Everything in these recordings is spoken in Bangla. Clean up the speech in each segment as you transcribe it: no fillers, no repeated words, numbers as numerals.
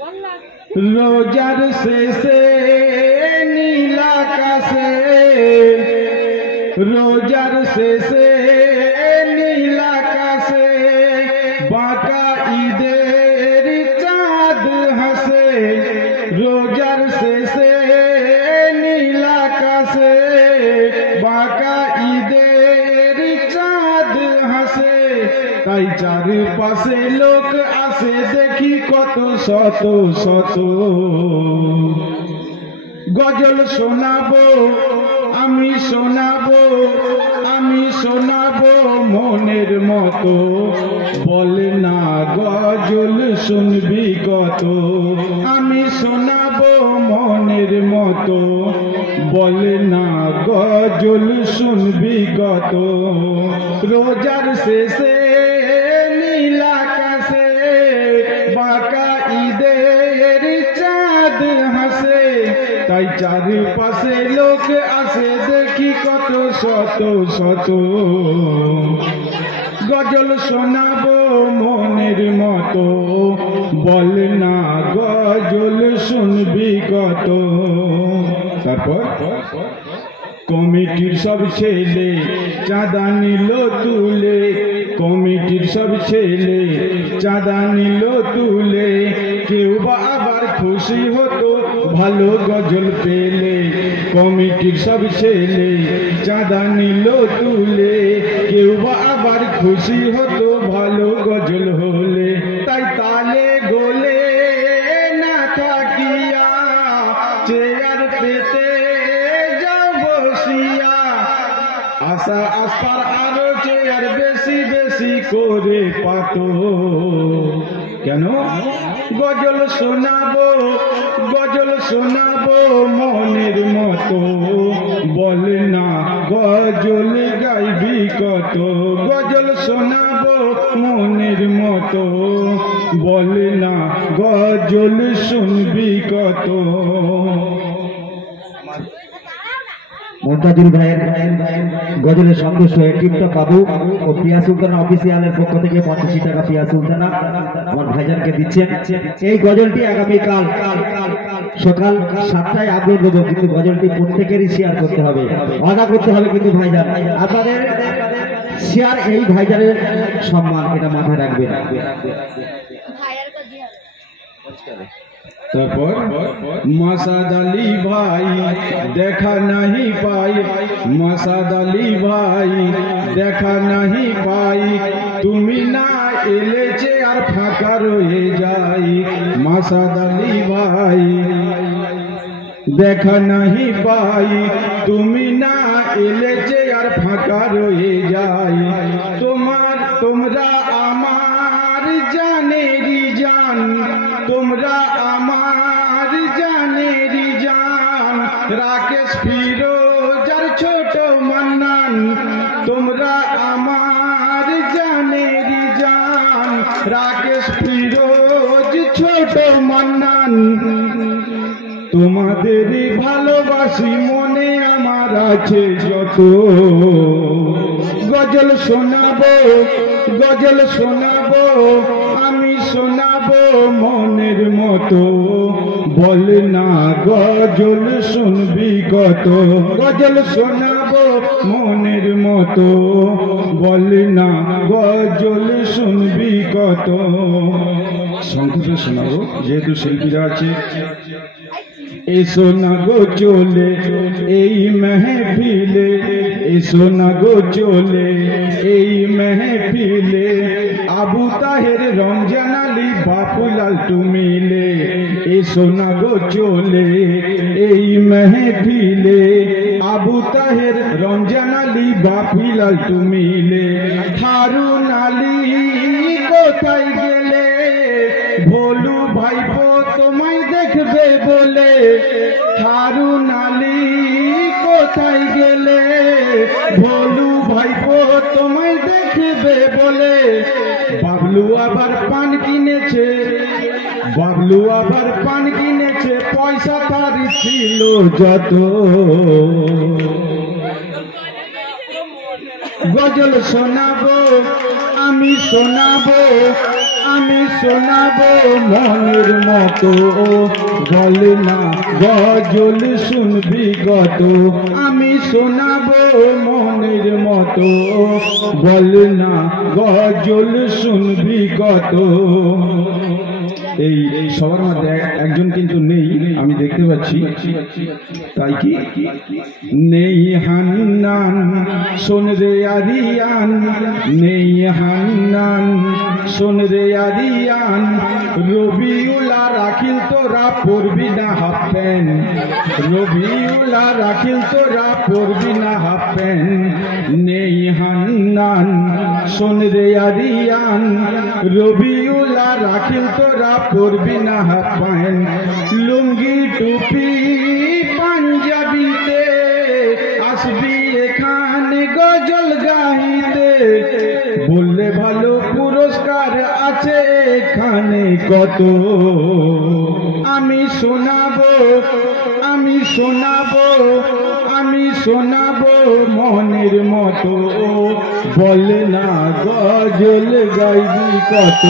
রোজার শেষে নীল আকাশে, রোজার শেষে নীল আকাশে বাঁকা ঈদের চাঁদ হাসে। রোজার শেষে নীল আকাশে বাঁকা ঈদের চাঁদ হাসে। তাই চারপাশে লোক আসে দেখি কত শত শত। গজল শোনাবো আমি শোনাবো, আমি শোনাবো মনের মতো। বলে না গজল শুনবি কত, আমি শোনাবো মনের মতো। বলে না গজল শুনবি কত। রোজার শেষে নীল আকাশে বাঁকা ঈদের চাঁদ হাসে। তাই চারপাশে লোক আসে দেখি কত শত শত। গজল শোনাবো মনের মতো। বল না গজল শুনবি কত। তারপর কমিটির সব ছেলে চাঁদা নিল তুলে, কমিটির সব ছেলে চাঁদা নিল তুলে। কেউ বা আবার খুশি হতো ভালো গজল পেলে। কমিটির সব ছেলে চাঁদা নিল তুলে, কেউ বা আবার খুশি হতো ভালো গজল হলে। তাই তালে গোলে না থাকিয়া চেয়ার পেতে যাও বসিয়া। আশা আস্থার আরো চেয়ার বেশি বেশি করে পাতো। কেন গজল শোনাবো, গজল শোনাবো মনের মতো। বল না গজল গাইবি কত। গজল শোনাবো মনের মতো। বল না গজল শুনবি কত। মুনতাজুল ভাইয়ের গজলের সন্দেশ হয়ে টিপটপ বাবু ও পিয়া সুলতানা অফিসিয়ালের পক্ষ থেকে 85 টাকা পিয়া সুলতানা আমার ভাইজানকে দিচ্ছেন। এই গজলটি আগামীকাল সকাল 7টায় আপলোড দেবো, কিন্তু গজলটি প্রত্যেকেরই শেয়ার করতে হবে, অদা করতে হবে। কিন্তু ভাইজান আপনাদের শেয়ার এই ভাইজানের সম্মান, এটা মাথায় রাখবেন। তারপর মাসাদ আলী ভাই দেখা নাহি পাই, মাসাদ আলী ভাই দেখা নাহি পাই। তুমি না এলে যে আর ফাঁকা রয়ে যাই। মাসাদ আলী ভাই দেখা নাহি পাই, তুমি না এলে যে আর ফাঁকা রয়ে যাই। তোমরা আমার জানেরি জান, তোমরা আমার জানেরি জান। রাকেশ ফিরোজার ছোট মান্নান, তোমরা আমার জানেরি জান। রাকেশ ফিরোজ ছোট মান্নান, তোমাদেরই ভালোবাসি মনে আমার আছে যত। গজল শোনাবো, গজল শোনাবো আমি শোনাবো মনের মতো। বল না গজল শুনবি কত। গজল শোনাবো মনের মতো। বল না গজল শুনবি কত। সংক্ষেপে শোনাবো যেহেতু শিল্পীরা আছে। এসো না গো চলে এই মেহফিলে, এসো না গো চলে এই মেহফিলে। আবু তাহের রমজান আলী বাপুলাল মিলে। এসো না গো চলে এই মেহফিলে। আবু তাহের রমজান আলী বাপুলাল মিলে। হারুন আলী কোথায় গেলে, ভোলু ভাইপো তোমায় দেখবে বলে। হারুন আলী কোথায় গেলে, ভোলু ভাইপো তোমায় দেখবে বলে। বাবলু আবার পান কিনেছে, বাবলু আবার পান কিনেছে, পয়সা তার ছিল যত। গজল শোনাবো আমি শোনাবো, আমি শোনাবো মনের মতো, বল না গজল শুনবি কত। আমি শোনাবো মনের মতো, বল না গজল শুনবি কত। এই সবার মধ্যে একজন কিন্তু নেই, আমি দেখতে পাচ্ছি, তাই কি নেই হান্নান, শোন রে আরিয়ান, নেই হান্নান, শোন রে আরিয়ান। রবিউলা রাখিল তোরা পড়বি না হাফ প্যান্ট, রবিউলা রাখিল তোরা পড়বি না হাফ প্যান্ট। নেই হান্নান, শোন রে আরিয়ান, রবিউলা রাখিল তোরা পড়বি না হাফ প্যান্ট। লুঙ্গি টুপি পাঞ্জাবিতে আসবি এখানে গজল গাইতে, বললে ভালো পুরস্কার আছে এখানে কত। আমি শোনাবো, আমি শোনাবো, আমি শোনাবো মনের মতো, বল না গজল গাইবি কত।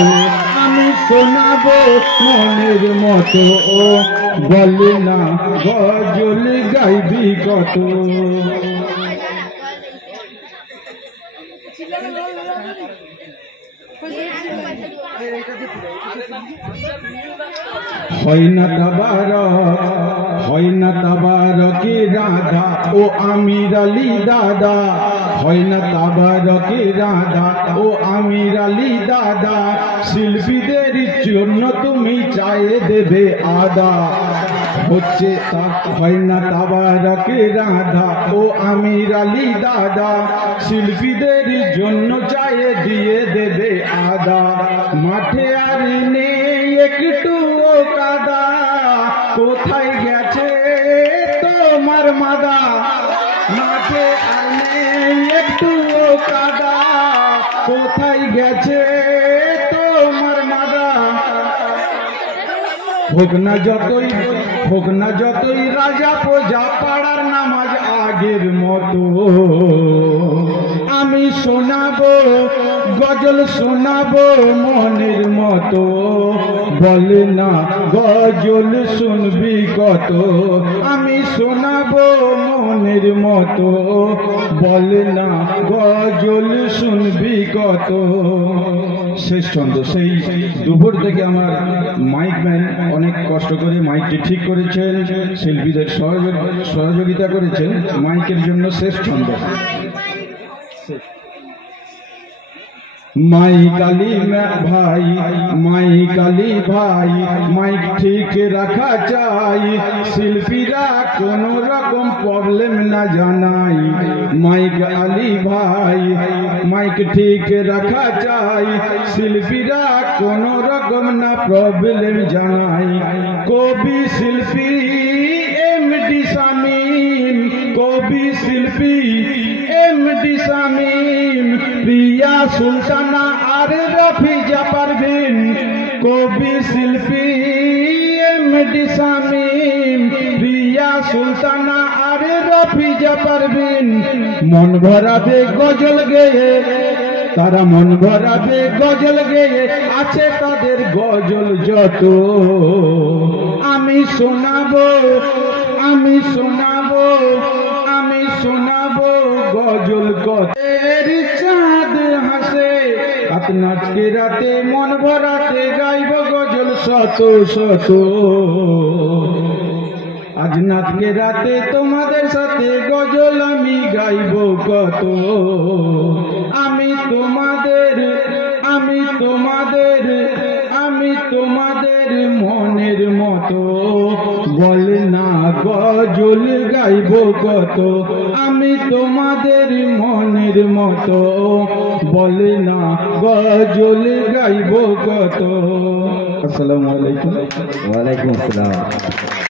আমি শোনাবো মনের মতো, বল না গজল গাইবি কত। হয় না তাবারক, হয় না তাবারকে রাধা ও আমির আলী দাদা, হয় না তাবারকে রাধা ও আমির আলী দাদা। শিল্পীদের জন্য তুমি চায়ে দেবে আদা, হচ্ছে হয় না তাবারকে রাধা ও আমির আলী দাদা। শিল্পীদের জন্য চায়ে দিয়ে দেবে আদা। মাঠে আর নেই একটু কাদা, কোথায় গেছে তোমার মাদা। মাঠে আর নেই একটু কাদা, কোথায় গেছে তোমার মাদা। হোক না যতই, হোক না যতই রাজা প্রজা, পাড়ার নামাজ আগের মতো। আমি শোনাবো গজল, শোনাবো মনের মতো, বল না গজল শুনবি কত। আমি শোনাবো মনের মতো, বল না গজল শুনবি কত। শেষ ছন্দ, সেই দুপুর থেকে আমার মাইক ম্যান অনেক কষ্ট করে মাইকটি ঠিক করেছেন, শিল্পীদের সহযোগিতা করেছেন। মাইকের জন্য শেষ ছন্দ। মাইক আলী ভাই, মাইক আলী ভাই, মাইক ঠিক রাখা চাই, শিল্পীরা কোন রকম প্রবলেম না জানাই। মাইক আলী ভাই, মাইক ঠিক রাখা চাই, শিল্পীরা কোন রকম না প্রবলেম জানাই। কবি শিল্পী এমডি শামীম, কবি শিল্পী এমডি শামীম, প্রিয়া সুলতানা আর রফিজা পারভিন। কবি শিল্পী এমডি শামীম, প্রিয়া সুলতানা আর রফিজা পারভিন। মন ভরাবে গজল গেয়ে, তারা মন ভরাবে গজল গেয়ে, আছে তাদের গজল যত। আমি শোনাবো, আমি শোনাবো, আমি শোনাবো গজল কত। চাঁদ হাসে রাত নাচকে রাতে, মন ভরাতে গাইব গজল শত শত। আজ নাচকে রাতে তোমাদের সাথে গজল আমি গাইব কত। আমি তোমাদের, আমি তোমাদের, আমি তোমাদের মনের মতো, বল না গজল গাইব কত। আমি তোমাদের মনের মতো, বল না গজল গাইব কত। আসসালামু আলাইকুম। ওয়ালাইকুম আসসালাম।